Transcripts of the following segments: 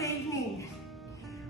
good evening.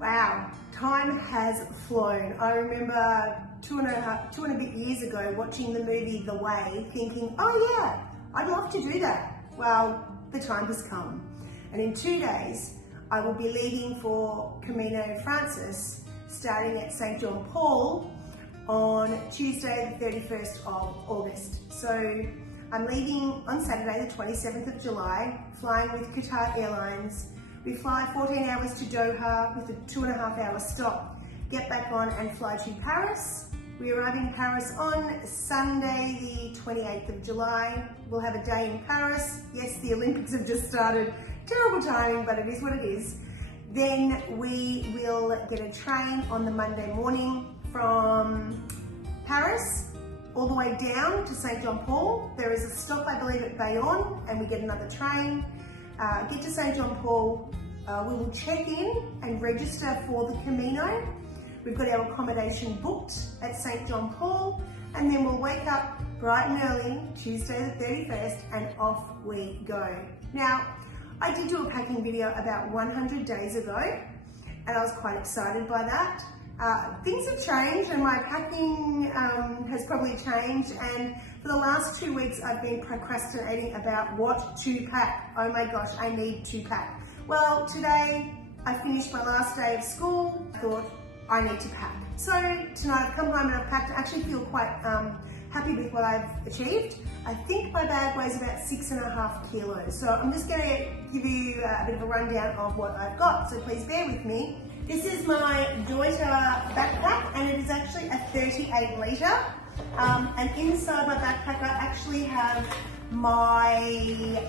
Wow, time has flown. I remember two and a bit years ago watching the movie The Way, thinking, oh yeah, I'd love to do that. Well, the time has come. And in 2 days, I will be leaving for Camino Francis, starting at St. John Paul on Tuesday the 31st of August. So I'm leaving on Saturday the 27th of July, flying with Qatar Airlines. We fly 14 hours to Doha with a 2.5 hour stop, get back on and fly to Paris. We arrive in Paris on Sunday the 28th of July. We'll have a day in Paris. Yes, the Olympics have just started. Terrible timing, but it is what it is. Then we will get a train on the Monday morning from Paris all the way down to St. John Paul. There is a stop, I believe, at Bayonne, and we get another train. Get to St. John Paul, we will check in and register for the Camino. We've got our accommodation booked at St. John Paul, and then we'll wake up bright and early, Tuesday the 31st, and off we go. Now, I did do a packing video about 100 days ago, and I was quite excited by that. Things have changed and my packing has probably changed, and for the last 2 weeks I've been procrastinating about what to pack. Oh my gosh, I need to pack. Well, today I finished my last day of school. I thought I need to pack. So tonight I've come home and I've packed. I actually feel quite happy with what I've achieved. I think my bag weighs about 6.5 kilos. So I'm just gonna give you a bit of a rundown of what I've got. So please bear with me. This is my Deuter backpack, and it is actually a 38 litre. And inside my backpack, I actually have my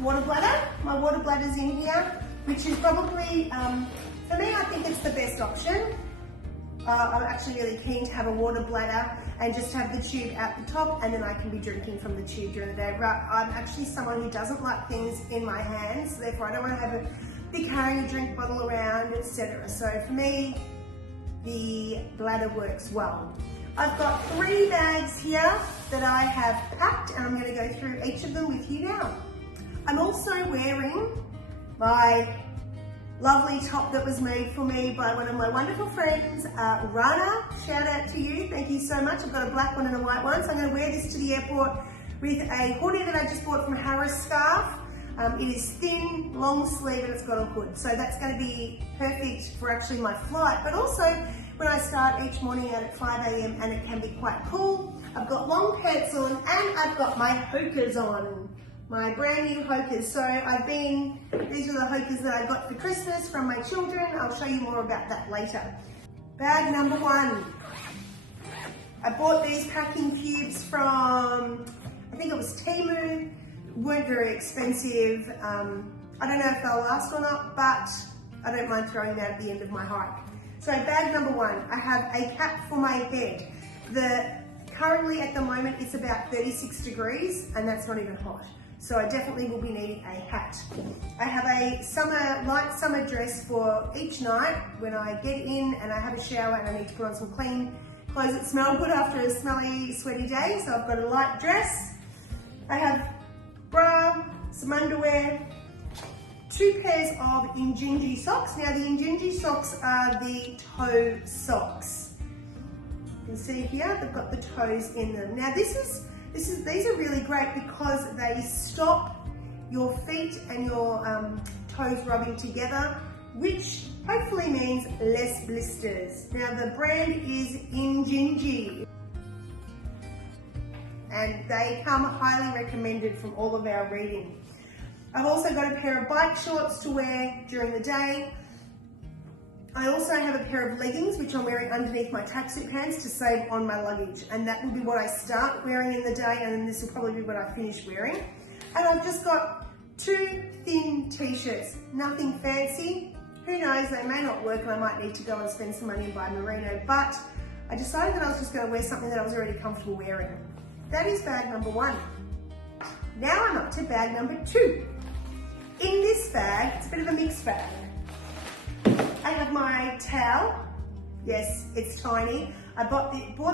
water bladder. My water bladder's in here, which is probably, for me, I think it's the best option. I'm actually really keen to have a water bladder and just have the tube at the top, and then I can be drinking from the tube during the day. I'm actually someone who doesn't like things in my hands, so therefore I don't want to have be carrying a drink bottle around, etc. So for me, the bladder works well. I've got 3 bags here that I have packed, and I'm going to go through each of them with you now. I'm also wearing my lovely top that was made for me by one of my wonderful friends, Rana. Shout out to you, thank you so much. I've got a black one and a white one, so I'm going to wear this to the airport with a hoodie that I just bought from Harris Scarf. It is thin, long sleeve, and it's got a hood. So that's going to be perfect for actually my flight, but also when I start each morning out at 5 a.m. and it can be quite cool. I've got long pants on and I've got my hokers on, my brand new hokers. So these are the hokers that I got for Christmas from my children. I'll show you more about that later. Bag number 1. I bought these packing cubes from, I think it was Temu. Weren't very expensive. I don't know if they'll last or not, but I don't mind throwing that at the end of my hike. So bag number 1, I have a cap for my bed. Currently at the moment it's about 36 degrees and that's not even hot. So I definitely will be needing a hat. I have a light summer dress for each night when I get in and I have a shower and I need to put on some clean clothes that smell good after a smelly, sweaty day. So I've got a light dress. I have bra, some underwear, 2 pairs of Injinji socks. Now the Injinji socks are the toe socks. You can see here, they've got the toes in them. Now these are really great because they stop your feet and your toes rubbing together, which hopefully means less blisters. Now the brand is Injinji, and they come highly recommended from all of our reading. I've also got a pair of bike shorts to wear during the day. I also have a pair of leggings which I'm wearing underneath my tracksuit pants to save on my luggage, and that will be what I start wearing in the day, and then this will probably be what I finish wearing. And I've just got 2 thin t-shirts, nothing fancy. Who knows, they may not work and I might need to go and spend some money and buy merino, but I decided that I was just going to wear something that I was already comfortable wearing. That is bag number 1. Now I'm up to bag number 2. In this bag, it's a bit of a mixed bag. I have my towel. Yes, it's tiny. I bought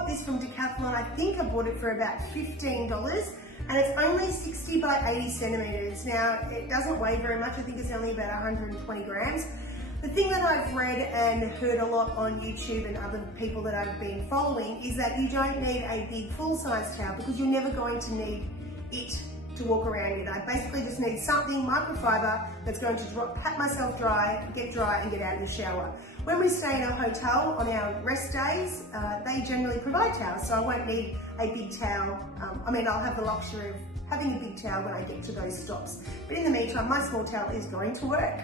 this from Decathlon. I think I bought it for about $15. and it's only 60 by 80 centimeters. Now, it doesn't weigh very much. I think it's only about 120 grams. The thing that I've read and heard a lot on YouTube and other people that I've been following is that you don't need a big full-size towel because you're never going to need it to walk around in. I basically just need something microfiber that's going to pat myself dry, get and get out of the shower. When we stay in a hotel on our rest days, they generally provide towels, so I won't need a big towel. I'll have the luxury of having a big towel when I get to those stops. But in the meantime, my small towel is going to work.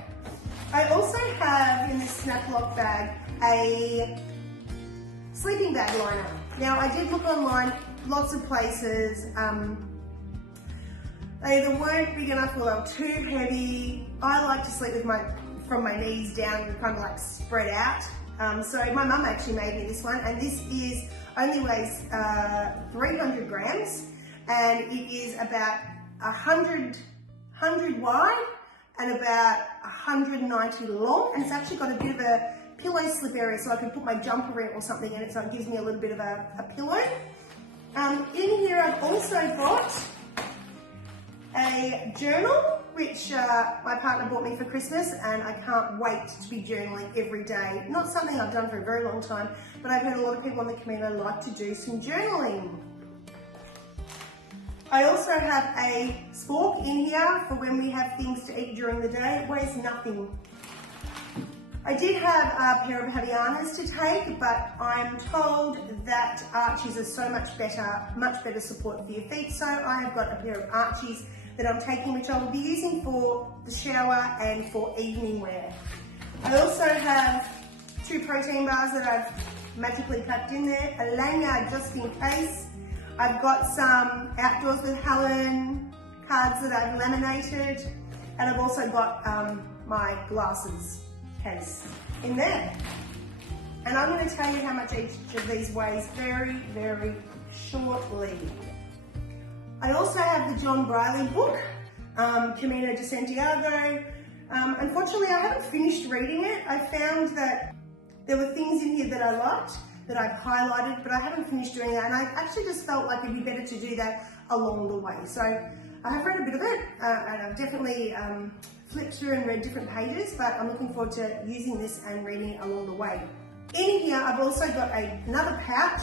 I also have in this Snap Lock bag a sleeping bag liner. Now, I did look online, lots of places. They either weren't big enough or they were too heavy. I like to sleep with from my knees down, kind of like spread out. So my mum actually made me this one, and this only weighs 300 grams, and it is about 100 wide and about 190 long, and it's actually got a bit of a pillow slip area, so I can put my jumper in or something in it, so it gives me a little bit of a pillow. In here I've also got a journal, which my partner bought me for Christmas, and I can't wait to be journaling every day. Not something I've done for a very long time, but I've heard a lot of people on the Camino like to do some journaling. I also have a spork in here for when we have things to eat during the day. It weighs nothing. I did have a pair of Havaianas to take, but I'm told that Archies are so much better support for your feet. So I have got a pair of Archies that I'm taking, which I will be using for the shower and for evening wear. I also have 2 protein bars that I've magically packed in there, a lanyard just in case. I've got some Outdoors with Helen cards that I've laminated, and I've also got my glasses case in there. And I'm going to tell you how much each of these weighs very, very shortly. I also have the John Briley book, Camino de Santiago. Unfortunately, I haven't finished reading it. I found that there were things in here that I liked, that I've highlighted, but I haven't finished doing that, and I actually just felt like it'd be better to do that along the way. So I have read a bit of it, and I've definitely flipped through and read different pages, but I'm looking forward to using this and reading it along the way. In here, I've also got another pouch,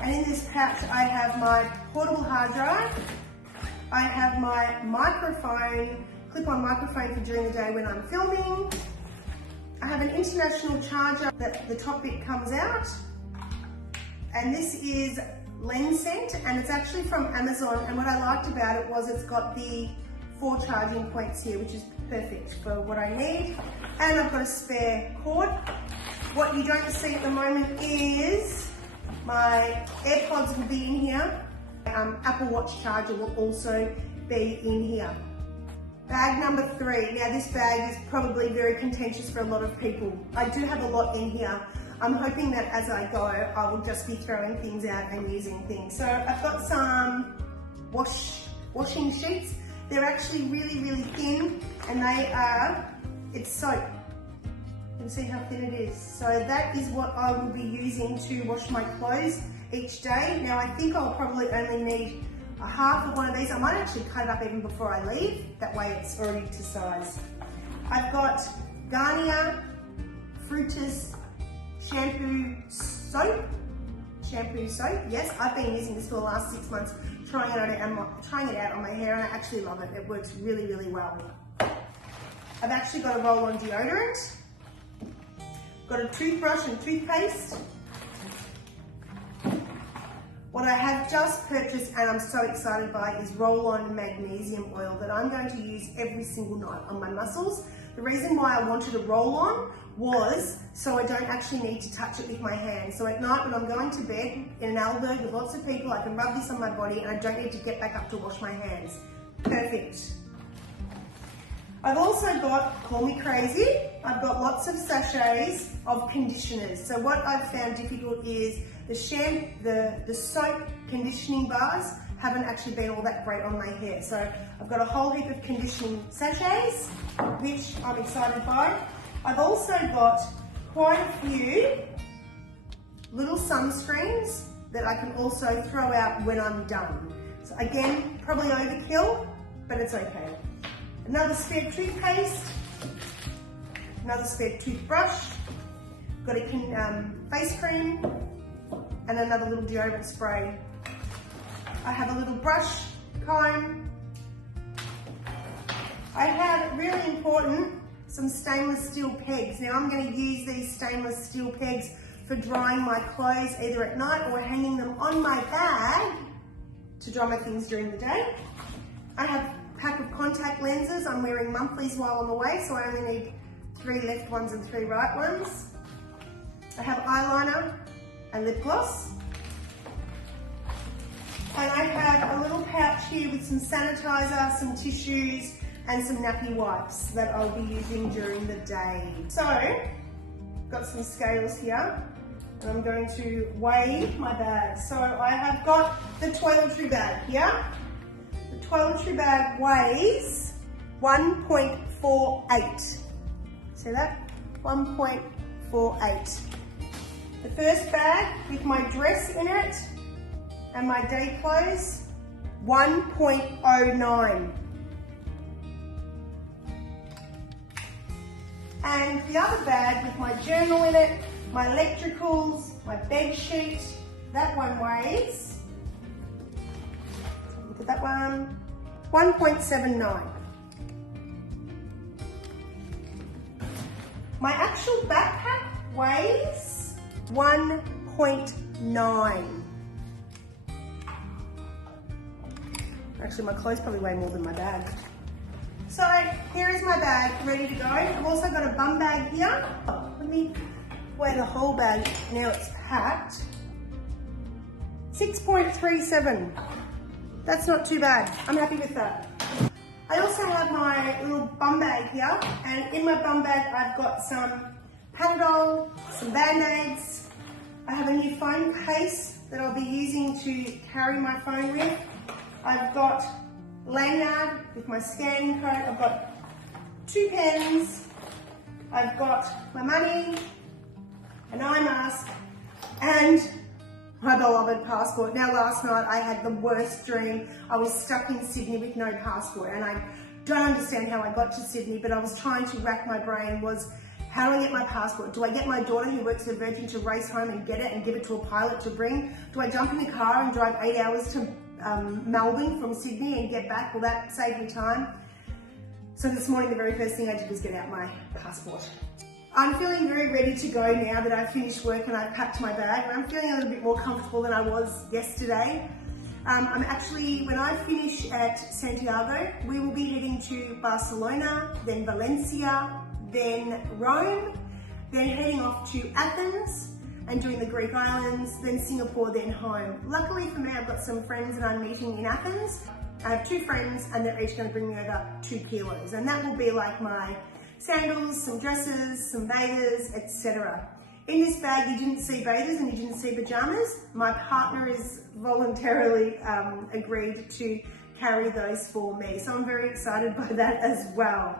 and in this pouch, I have my portable hard drive. I have my microphone, clip-on microphone for during the day when I'm filming. I have an international charger that the top bit comes out. And this is lens scent, and it's actually from Amazon, and what I liked about it was it's got the 4 charging points here, which is perfect for what I need. And I've got a spare cord. What you don't see at the moment is my AirPods will be in here. Apple Watch charger will also be in here. Bag number 3. Now this bag is probably very contentious for a lot of people. I do have a lot in here. I'm hoping that as I go, I will just be throwing things out and using things. So I've got some washing sheets. They're actually really, really thin, and it's soap. You can see how thin it is. So that is what I will be using to wash my clothes each day. Now I think I'll probably only need a half of one of these. I might actually cut it up even before I leave. That way it's already to size. I've got Garnier Fructis shampoo soap. Yes, I've been using this for the last 6 months, trying it out on my hair, and I actually love it. It works really, really well. I've actually got a roll-on deodorant. Got a toothbrush and toothpaste. What I have just purchased, and I'm so excited by, is roll-on magnesium oil that I'm going to use every single night on my muscles. The reason why I wanted a roll-on was so I don't actually need to touch it with my hands. So at night when I'm going to bed in an albergue with lots of people, I can rub this on my body and I don't need to get back up to wash my hands. Perfect. I've also got, call me crazy, I've got lots of sachets of conditioners. So what I've found difficult is the soap conditioning bars haven't actually been all that great on my hair. So I've got a whole heap of conditioning sachets, which I'm excited by. I've also got quite a few little sunscreens that I can also throw out when I'm done. So again, probably overkill, but it's okay. Another spare toothpaste, another spare toothbrush, got a face cream, and another little deodorant spray. I have a little brush, comb. I have, really important, some stainless steel pegs. Now I'm going to use these stainless steel pegs for drying my clothes either at night or hanging them on my bag to dry my things during the day. I have a pack of contact lenses. I'm wearing monthlies while I'm away, so I only need 3 left ones and 3 right ones. I have eyeliner and lip gloss. And I have a little pouch here with some sanitizer, some tissues, and some nappy wipes that I'll be using during the day. So, got some scales here, and I'm going to weigh my bag. So I have got the toiletry bag here. The toiletry bag weighs 1.48. See that? 1.48. The first bag with my dress in it and my day clothes, 1.09. And the other bag with my journal in it, my electricals, my bed sheet, that one weighs, look at that one, 1.79. My actual backpack weighs 1.9. Actually, my clothes probably weigh more than my bag. So here is my bag ready to go. I've also got a bum bag here. Let me weigh the whole bag. Now it's packed. 6.37. That's not too bad. I'm happy with that. I also have my little bum bag here, and in my bum bag I've got some Panadol, some Band-Aids. I have a new phone case that I'll be using to carry my phone with. I've got lanyard with my scanning code. I've got 2 pens. I've got my money, an eye mask, and my beloved passport. Now last night I had the worst dream. I was stuck in Sydney with no passport, and I don't understand how I got to Sydney, but I was trying to rack my brain was, how do I get my passport? Do I get my daughter who works at Virgin to race home and get it and give it to a pilot to bring? Do I jump in the car and drive 8 hours to Melbourne from Sydney and get back? Will that save me time? So this morning the very first thing I did was get out my passport. I'm feeling very ready to go now that I've finished work and I've packed my bag, and I'm feeling a little bit more comfortable than I was yesterday. When I finish at Santiago, we will be heading to Barcelona, then Valencia, then Rome, then heading off to Athens and doing the Greek islands, then Singapore, then home. Luckily for me, I've got some friends that I'm meeting in Athens. I have 2 friends and they're each going to bring me over 2 kilos, and that will be like my sandals, some dresses, some bathers, etc. In this bag you didn't see bathers and you didn't see pajamas. My partner has voluntarily agreed to carry those for me, so I'm very excited by that as well.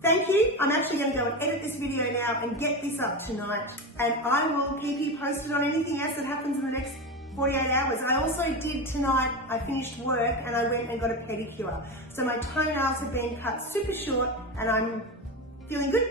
Thank you. I'm actually going to go and edit this video now and get this up tonight, and I will keep you posted on anything else that happens in the next 48 hours. I also did tonight, I finished work and I went and got a pedicure. So my toenails have been cut super short and I'm feeling good.